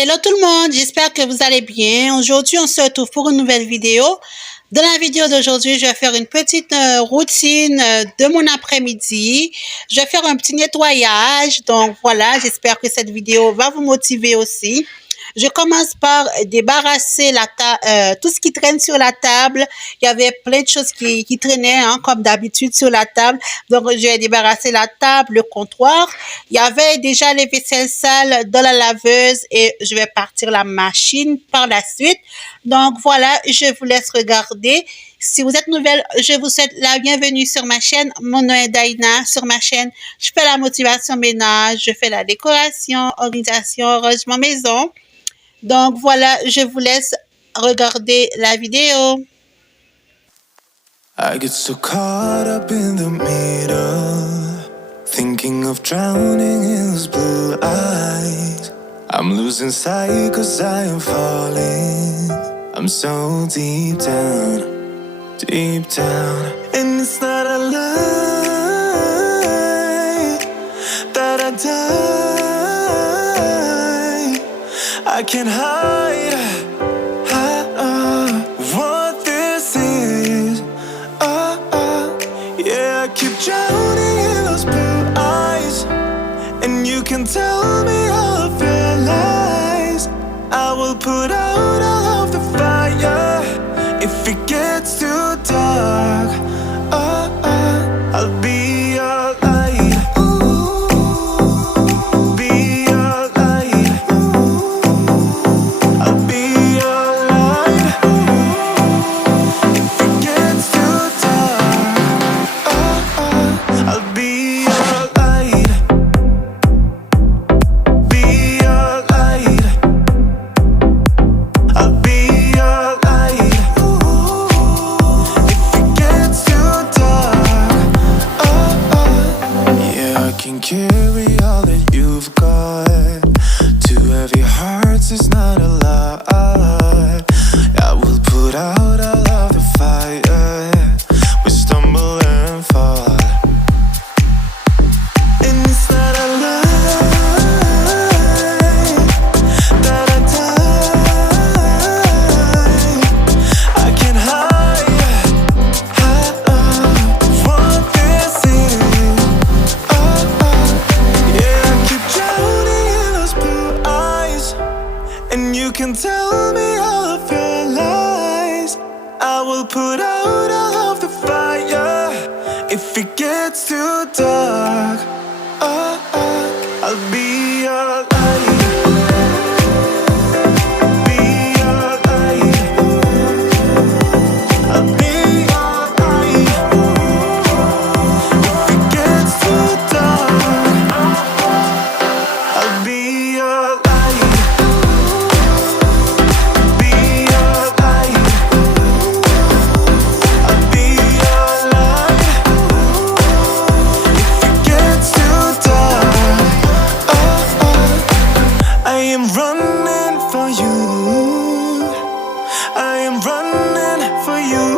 Hello tout le monde, j'espère que vous allez bien. Aujourd'hui, on se retrouve pour une nouvelle vidéo. Dans la vidéo d'aujourd'hui, je vais faire une petite routine de mon après-midi. Je vais faire un petit nettoyage. Donc voilà, j'espère que cette vidéo va vous motiver aussi. Je commence par débarrasser tout ce qui traîne sur la table. Il y avait plein de choses qui traînaient, comme d'habitude, sur la table. Donc, j'ai débarrassé la table, le comptoir. Il y avait déjà les vaisselles sales dans la laveuse et je vais partir la machine par la suite. Donc, voilà, je vous laisse regarder. Si vous êtes nouvelle, je vous souhaite la bienvenue sur ma chaîne. Mon nom est Daina. Sur ma chaîne, je fais la motivation ménage, je fais la décoration, organisation, rangement maison. Donc voilà, je vous laisse regarder la vidéo. I get so caught up in the middle, thinking of drowning in those blue eyes. I'm losing sight 'cause I am falling. I'm so deep down, and it's not a lie that I die. I can't hide what this is. Yeah, I keep drowning in those blue eyes, and you can tell me all of your lies. I will put out all of the fire if it gets too dark. I'll be your light. Be your light. I'll be your light. If it gets too dark, I'll be your light. Be your light. I'll be your light. If it gets too dark, yeah, I can carry all that you've got. Two heavy hearts is not a lot. I will put out all of the fire. We stumble and fall, and it's not a lie that I die. I can't hide what this is. Yeah, I keep drowning in those blue eyes, and you can tell me all of your lies. I will put out all of the fire if it gets too dark. I'll be your light. Be your light. I'll be your light. If it gets too dark, I'll be your light. Be your light. I'll be your light. If it gets too dark, I am running for you. I am running for you.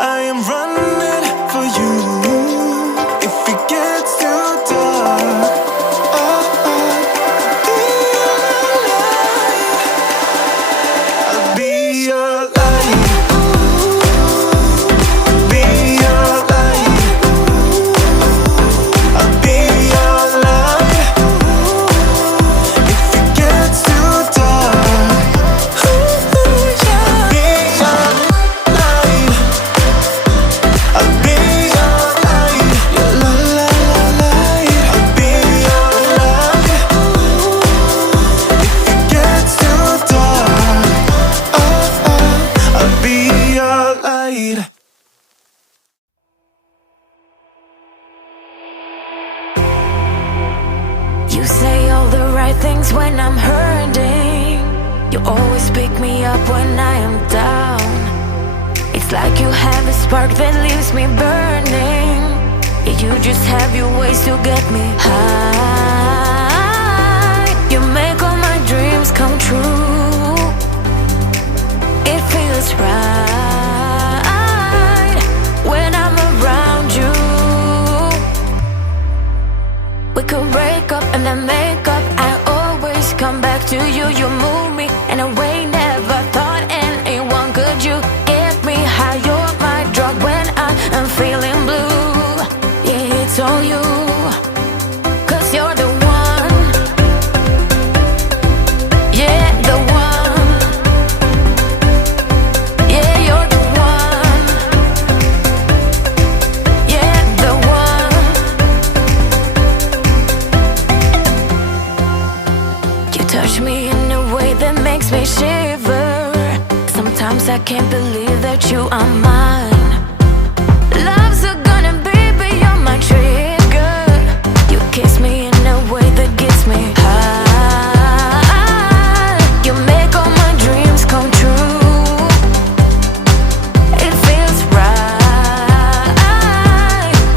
I am running for you. If it gets too dark, I'll be your light. Be your light. I'll be your light. If it gets too dark, I'll be your light. I'll be your light. Your light. I'll be your light. If it gets too dark, I'll be your light. You say all the right things when I'm hurting. You always pick me up when I am down. It's like you have a spark that leaves me burning. Yeah, you just have your ways to get me high. You make all my dreams come true. It feels right when I'm around you. We could break up and then make up. I always come to you. You move me in a way never thought anyone could. You get me high, you're my drug when I am feeling blue. Yeah, it's all you, 'cause you're the one. Yeah, the one. Yeah, you're the one. Yeah, the one. You touch me in a way that makes me shiver. Sometimes I can't believe that you are mine. Love's a gun and baby, you're my trigger. You kiss me in a way that gets me high. You make all my dreams come true. It feels right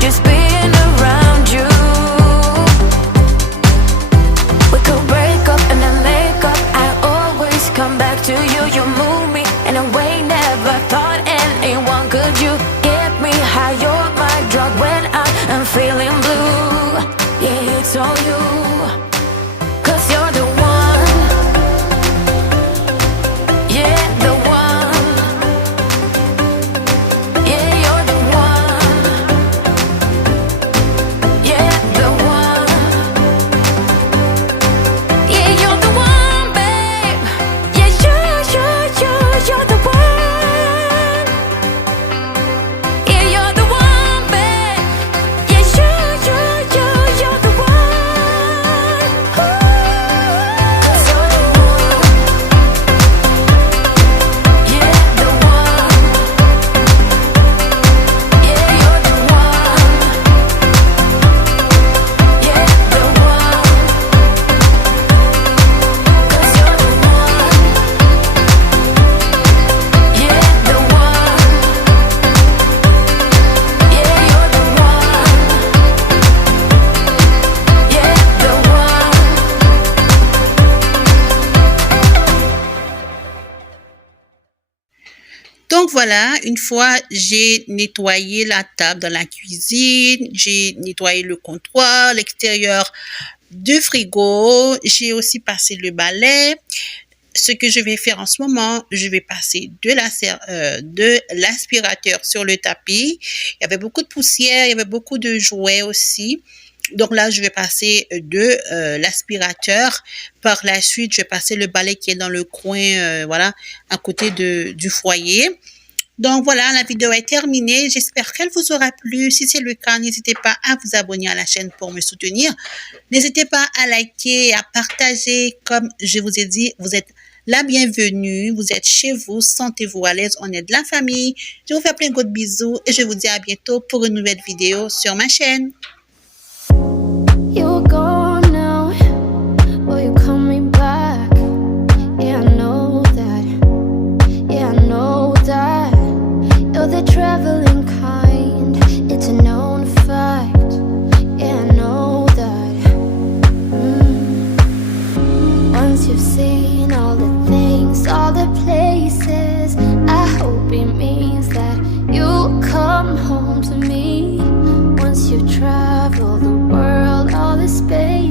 just being around you. We could break up and then make up. I always come back to you. You move me in a way never thought anyone could. You get me high, you're my drug when I am feeling blue. Yeah, it's all you, 'cause you're the one. Yeah, the one. Yeah, you're the one. Yeah, the one. Yeah, you're the one, babe. Yeah, you're the one. Yeah, you're the one, babe. Yeah, you're the one. Ooh. 'Cause you're the one. Yeah, the one. Yeah, you're the one. Yeah, the one. 'Cause you're the one. Yeah, the one. Yeah, you're the one. Yeah, the one. Donc voilà, une fois j'ai nettoyé la table dans la cuisine, j'ai nettoyé le comptoir, l'extérieur du frigo, j'ai aussi passé le balai. Ce que je vais faire en ce moment, je vais passer de l'aspirateur sur le tapis. Il y avait beaucoup de poussière, il y avait beaucoup de jouets aussi. Donc là, je vais passer de l'aspirateur. Par la suite, je vais passer le balai qui est dans le coin, voilà, à côté du foyer. Donc voilà, la vidéo est terminée. J'espère qu'elle vous aura plu. Si c'est le cas, n'hésitez pas à vous abonner à la chaîne pour me soutenir. N'hésitez pas à liker, à partager. Comme je vous ai dit, vous êtes la bienvenue. Vous êtes chez vous. Sentez-vous à l'aise. On est de la famille. Je vous fais plein de gros bisous et je vous dis à bientôt pour une nouvelle vidéo sur ma chaîne. You're gone now, will you call me back? Yeah, I know that. Yeah, I know that. You're the traveling kind, it's a known fact. Yeah, I know that. Once you've seen all the things, all the places, I hope it means that you'll come home to me. Once you travel the world, all the space